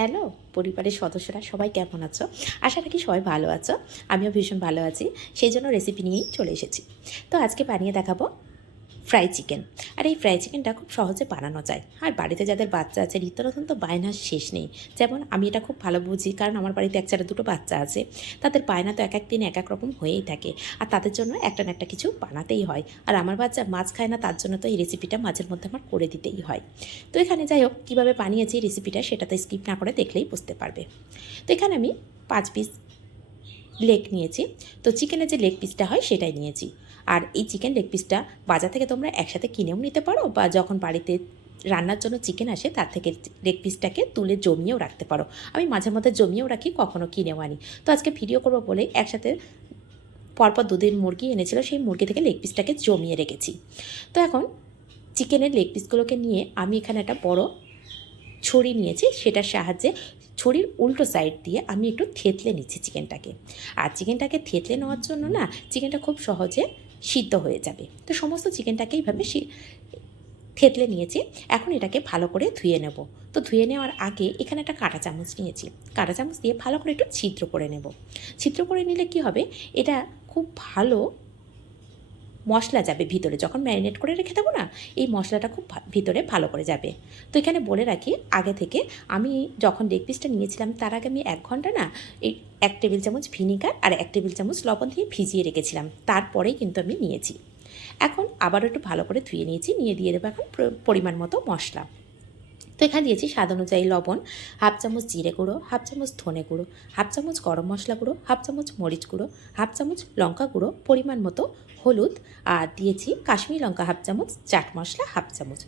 Hello পরিবারের সদস্যরা, সবাই কেমন আছো? আশা রাখি সবাই ভালো আছো। আমিও ভীষণ ভালো আছি। সেই জন্য রেসিপি নিয়েই চলে এসেছি। তো আজকে বানিয়ে দেখাবো ফ্রাই চিকেন। আর এই ফ্রাই চিকেনটা খুব সহজে বানানো যায়। আর বাড়িতে যাদের বাচ্চা আছে নিত্য নতুন তো বায়নার শেষ নেই। যেমন আমি এটা খুব ভালো বুঝি, কারণ আমার বাড়িতে এক চারা দুটো বাচ্চা আছে। তাদের বায়না তো এক এক দিন এক এক রকম হয়েই থাকে। আর তাদের জন্য একটা না একটা কিছু বানাতেই হয়। আর আমার বাচ্চা মাছ খায় না, তার জন্য তো এই রেসিপিটা মাঝের মধ্যে আমার করে দিতেই হয়। তো এখানে যাই হোক, কীভাবে বানিয়েছি এই রেসিপিটা সেটা তো স্কিপ না করে দেখলেই বুঝতে পারবে। তো এখানে আমি পাঁচ পিস লেগ নিয়েছি। তো চিকেনের যে লেগ পিসটা হয় সেটাই নিয়েছি। আর এই চিকেন লেগ পিসটা বাজার থেকে তোমরা একসাথে কিনেও নিতে পারো বা যখন বাড়িতে রান্নার জন্য চিকেন আসে, তার থেকে লেগ পিসটাকে তুলে জমিয়েও রাখতে পারো। আমি মাঝে মধ্যে জমিয়েও রাখি কখনও কিনেও আনি। তো আজকে ভিডিও করব বলে একসাথে পরপর দুদিন মুরগি এনেছিল, সেই মুরগি থেকে লেগ পিসটাকে জমিয়ে রেখেছি। তো এখন চিকেনের লেগ পিসগুলোকে নিয়ে আমি এখানে একটা বড় ছড়ি নিয়েছি, সেটার সাহায্যে ছড়ির উল্টো সাইড দিয়ে আমি একটু থেতলে নিচ্ছি চিকেনটাকে আর চিকেনটাকে থেতলে নেওয়ার জন্য না চিকেনটা খুব সহজে সিদ্ধ হয়ে যাবে। তো সমস্ত চিকেনটাকে এইভাবে থেতলে নিয়েছি। এখন এটাকে ভালো করে ধুয়ে নেব। তো ধুয়ে নেওয়ার আগে এখানে একটা কাঁটা চামচ নিয়েছি। কাঁটা চামচ দিয়ে ভালো করে একটু ছিদ্র করে নেব। ছিদ্র করে নিলে কি হবে? এটা খুব ভালো মশলা যাবে ভিতরে। যখন ম্যারিনেট করে রেখে দেবো না, এই মশলাটা খুব ভিতরে ভালো করে যাবে। তো এখানে বলে রাখি, আগে থেকে আমি যখন লেগ পিসটা নিয়েছিলাম, তার আগে আমি এক ঘণ্টা না এই এক টেবিল চামচ ভিনিগার আর এক টেবিল চামচ লবণ দিয়ে ভিজিয়ে রেখেছিলাম। তারপরেই কিন্তু আমি নিয়েছি। এখন আবার একটু ভালো করে ধুয়ে নিয়েছি, নিয়ে দিয়ে দেবো এখন প্র- পরিমাণ মতো মশলা। তো এখানে দিয়েছি স্বাদ অনুযায়ী লবণ, হাফ চামচ জিরে গুঁড়ো, হাফ চামচ ধনে গুঁড়ো, হাফ চামচ গরম মশলা গুঁড়ো, হাফ চামচ মরিচ গুঁড়ো, হাফ চামচ লঙ্কা গুঁড়ো, পরিমাণ মতো হলুদ আর দিয়েছি কাশ্মীরি লঙ্কা হাফ চামচ, চাট মশলা হাফ চামচ।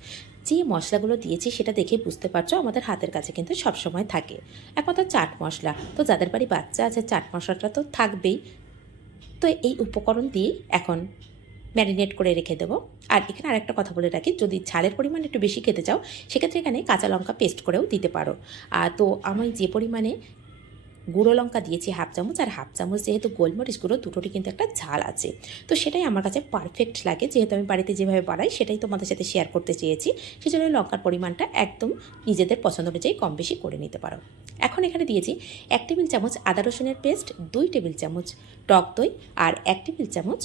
যে মশলাগুলো দিয়েছি সেটা দেখে বুঝতে পারছ আমাদের হাতের কাছে কিন্তু সবসময় থাকে। একমাত্র চাট মশলা। তো যাদের বাড়ি বাচ্চা আছে, চাট মশলাটা তো থাকবেই। তো এই উপকরণ দিয়ে এখন ম্যারিনেট করে রেখে দেবো। আর এখানে আরেকটা কথা বলে রাখি, যদি ঝালের পরিমাণ একটু বেশি খেতে চাও, সেক্ষেত্রে এখানে কাঁচা লঙ্কা পেস্ট করেও দিতে পারো। আর তো আমি যে পরিমাণে গুঁড়ো লঙ্কা দিয়েছি হাফ চামচ, আর হাফ চামচ যেহেতু গোলমরিচ গুঁড়ো, দুটোরই কিন্তু একটা ঝাল আছে। তো সেটাই আমার কাছে পারফেক্ট লাগে, যেহেতু আমি বাড়িতে যেভাবে বানাই, সেটাই তোমাদের সাথে শেয়ার করতে চেয়েছি। সেজন্য লঙ্কার পরিমাণটা একদম নিজেদের পছন্দ অনুযায়ী কম বেশি করে নিতে পারো। এখন এখানে দিয়েছি এক টেবিল চামচ আদা রসুনের পেস্ট দুই টেবিল চামচ টক দই, আর এক টেবিল চামচ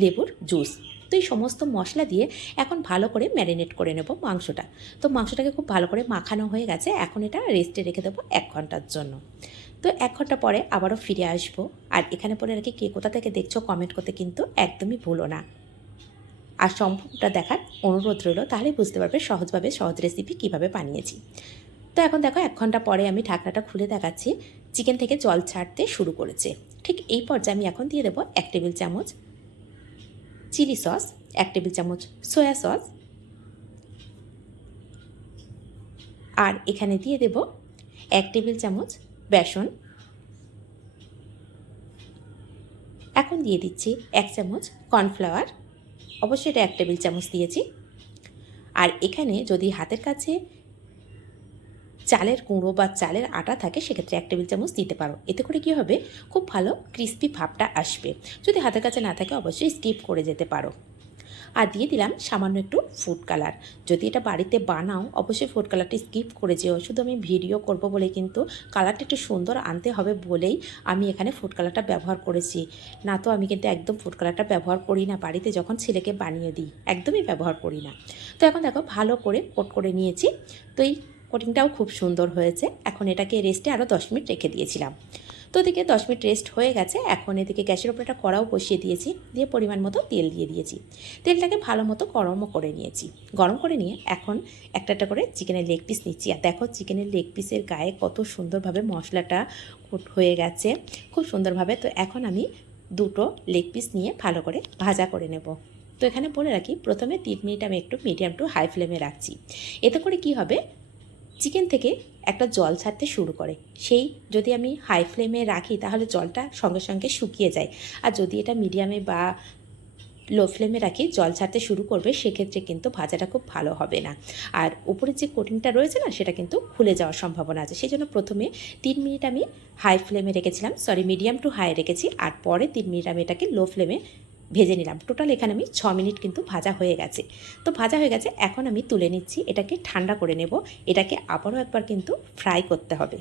লেবুর জুস। তো এই সমস্ত মশলা দিয়ে এখন ভালো করে ম্যারিনেট করে নেব মাংসটা। তো মাংসটাকে খুব ভালো করে মাখানো হয়ে গেছে। এখন এটা রেস্টে রেখে দেবো এক ঘণ্টার জন্য। তো এক ঘণ্টা পরে আবারও ফিরে আসব। আর এখানে পরে কি কে কোথা থেকে দেখছ কমেন্ট করতে কিন্তু একদমই ভুলো না। আর সম্পূর্ণটা দেখার অনুরোধ রইল তাহলে বুঝতে পারবে সহজভাবে সহজ রেসিপি কীভাবে বানিয়েছি। তো এখন দেখো, এক ঘণ্টা পরে আমি ঢাকনাটা খুলে দেখাচ্ছি। চিকেন থেকে জল ছাড়তে শুরু করেছে। ঠিক এই পর্যায়ে আমি এখন দিয়ে দেবো এক টেবিল চামচ চিলি সস, এক টেবিল চামচ সয়া সস। আর এখানে দিয়ে দেব এক টেবিল চামচ বেসন। এখন দিয়ে দিচ্ছি এক চামচ কর্নফ্লাওয়ার। অবশ্যই এটা এক টেবিল চামচ দিয়েছি। আর এখানে যদি হাতের কাছে চালের গুঁড়ো বা চালের আটা থাকে, সেক্ষেত্রে এক টেবিল চামচ দিতে পারো। এতে করে কী হবে? খুব ভালো ক্রিস্পি ভাবটা আসবে। যদি হাতের কাছে না থাকে, অবশ্যই স্কিপ করে যেতে পারো। আর দিয়ে দিলাম সামান্য একটু ফুড কালার যদি এটা বাড়িতে বানাও, অবশ্যই ফুড কালারটি স্কিপ করে যেও। শুধু আমি ভিডিও করব বলে কিন্তু কালারটা একটু সুন্দর আনতে হবে বলেই আমি এখানে ফুড কালারটা ব্যবহার করেছি। না তো আমি কিন্তু একদম ফুড কালারটা ব্যবহার করি না। বাড়িতে যখন ছেলেকে বানিয়ে দিই, একদমই ব্যবহার করি না। তো এখন দেখো, ভালো করে কোট করে নিয়েছি। তো এই কোটিংটাও খুব সুন্দর হয়েছে। এখন এটাকে রেস্টে আরও দশ মিনিট রেখে দিয়েছিলাম। তো এদিকে দশ মিনিট রেস্ট হয়ে গেছে। এখন এদিকে গ্যাসের উপরে একটা কড়াও বসিয়ে দিয়েছি। দিয়ে পরিমাণ মতো তেল দিয়ে দিয়েছি। তেলটাকে ভালো মতো গরমও করে নিয়েছি। গরম করে নিয়ে এখন একটা একটা করে চিকেনের লেগ পিস নিচ্ছি। আর দেখো চিকেনের লেগ পিসের গায়ে কত সুন্দরভাবে মশলাটা কোট হয়ে গেছে। খুব সুন্দরভাবে। তো এখন আমি দুটো লেগ পিস নিয়ে ভালো করে ভাজা করে নেব। তো এখানে বলে রাখি, প্রথমে তিন মিনিট আমি একটু মিডিয়াম টু হাই ফ্লেমে রাখছি। এতে করে কি হবে? চিকেন থেকে একটা জল ছাড়তে শুরু করে। সেই যদি আমি হাই ফ্লেমে রাখি, তাহলে জলটা সঙ্গে সঙ্গে শুকিয়ে যায়। আর যদি এটা মিডিয়ামে বা লো ফ্লেমে রাখি, জল ছাড়তে শুরু করবে, সেক্ষেত্রে কিন্তু ভাজাটা খুব ভালো হবে না। আর উপরে যে কোটিংটা রয়েছে না, সেটা কিন্তু খুলে যাওয়ার সম্ভাবনা আছে। সেই জন্য প্রথমে তিন মিনিট আমি হাই ফ্লেমে রেখেছিলাম সরি মিডিয়াম টু হাই রেখেছি। আর পরে তিন মিনিট আমি এটাকে লো ফ্লেমে ভেজে নিলাম। টোটাল এখানে আমি ছ মিনিট কিন্তু ভাজা হয়ে গেছে। তো ভাজা হয়ে গেছে, এখন আমি তুলে নিচ্ছি, এটাকে ঠান্ডা করে নেব। এটাকে আবারও একবার কিন্তু ফ্রাই করতে হবে।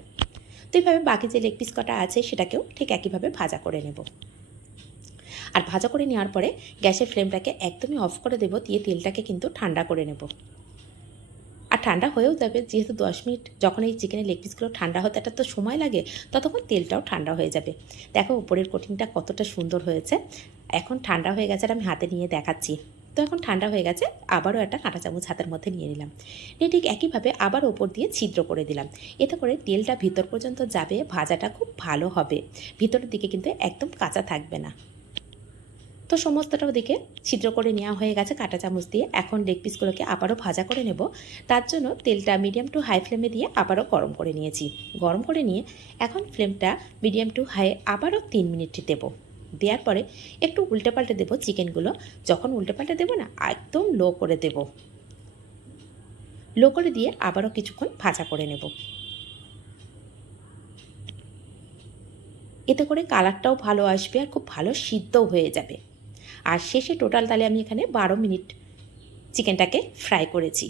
তো এইভাবে বাকি যে লেগ পিস কটা আছে, সেটাকেও ঠিক একইভাবে ভাজা করে নেব। আর ভাজা করে নেওয়ার পরে গ্যাসের ফ্লেমটাকে একদমই অফ করে দেবো, দিয়ে তেলটাকে কিন্তু ঠান্ডা করে নেব। আর ঠান্ডা হয়েও যাবে। যেহেতু দশ মিনিট যখন এই চিকেনের লেগ পিসগুলো ঠান্ডা হতে একটা তো সময় লাগে, ততক্ষণ তেলটাও ঠান্ডা হয়ে যাবে। দেখো উপরের কোটিংটা কতটা সুন্দর হয়েছে। এখন ঠান্ডা হয়ে গেছে আর আমি হাতে নিয়ে দেখাচ্ছি। তো এখন ঠান্ডা হয়ে গেছে, আবারও একটা কাঁটা চামচ হাতের মধ্যে নিয়ে নিলাম। নিয়ে ঠিক একইভাবে আবার ওপর দিয়ে ছিদ্র করে দিলাম। এতে করে তেলটা ভিতর পর্যন্ত যাবে, ভাজাটা খুব ভালো হবে। ভিতরের দিকে কিন্তু একদম কাঁচা থাকবে না। তো সমস্তটাও দিকে ছিদ্র করে নেওয়া হয়ে গেছে কাঁটা চামচ দিয়ে। এখন লেগ পিসগুলোকে আবারও ভাজা করে নেব। তার জন্য তেলটা মিডিয়াম টু হাই ফ্লেমে দিয়ে আবারও গরম করে নিয়েছি। গরম করে নিয়ে এখন ফ্লেমটা মিডিয়াম টু হাই আবারও তিন মিনিট দেবো। দেওয়ার পরে একটু উল্টে পাল্টে দেবো চিকেনগুলো যখন উল্টে পাল্টে দেবো না, একদম লো করে দেব। লো করে দিয়ে আবারও কিছুক্ষণ ভাজা করে নেব। এতে করে কালারটাও ভালো আসবে আর খুব ভালো সিদ্ধও হয়ে যাবে। আর শেষে টোটাল তাহলে আমি এখানে বারো মিনিট চিকেনটাকে ফ্রাই করেছি।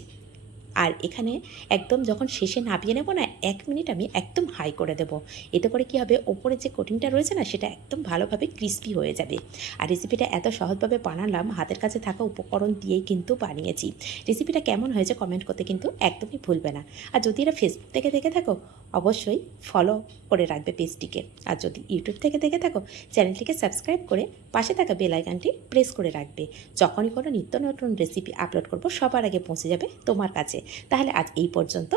আর এখানে একদম যখন শেষে নাবিয়ে নেব না, এক মিনিট আমি একদম হাই করে দেবো। এতে করে কি হবে, ওপরে যে কোটিংটা রয়েছে না, সেটা একদম ভালোভাবে ক্রিস্পি হয়ে যাবে। আর রেসিপিটা এত সহজভাবে বানালাম, হাতের কাছে থাকা উপকরণ দিয়েই কিন্তু বানিয়েছি। রেসিপিটা কেমন হয়েছে কমেন্ট করতে কিন্তু একদমই ভুলবে না। আর যদি এরা ফেসবুক থেকে দেখে থাকো, অবশ্যই ফলো করে রাখবে পেজটিকে আর যদি ইউটিউব থেকে দেখে থাকো চ্যানেলটিকে সাবস্ক্রাইব করে পাশে থাকা বেল আইকনটি প্রেস করে রাখবে। যখনই কোনো নিত্য নতুন রেসিপি আপলোড করব, সবার আগে পৌঁছে যাবে তোমার কাছে। তাহলে আজ এই পর্যন্ত।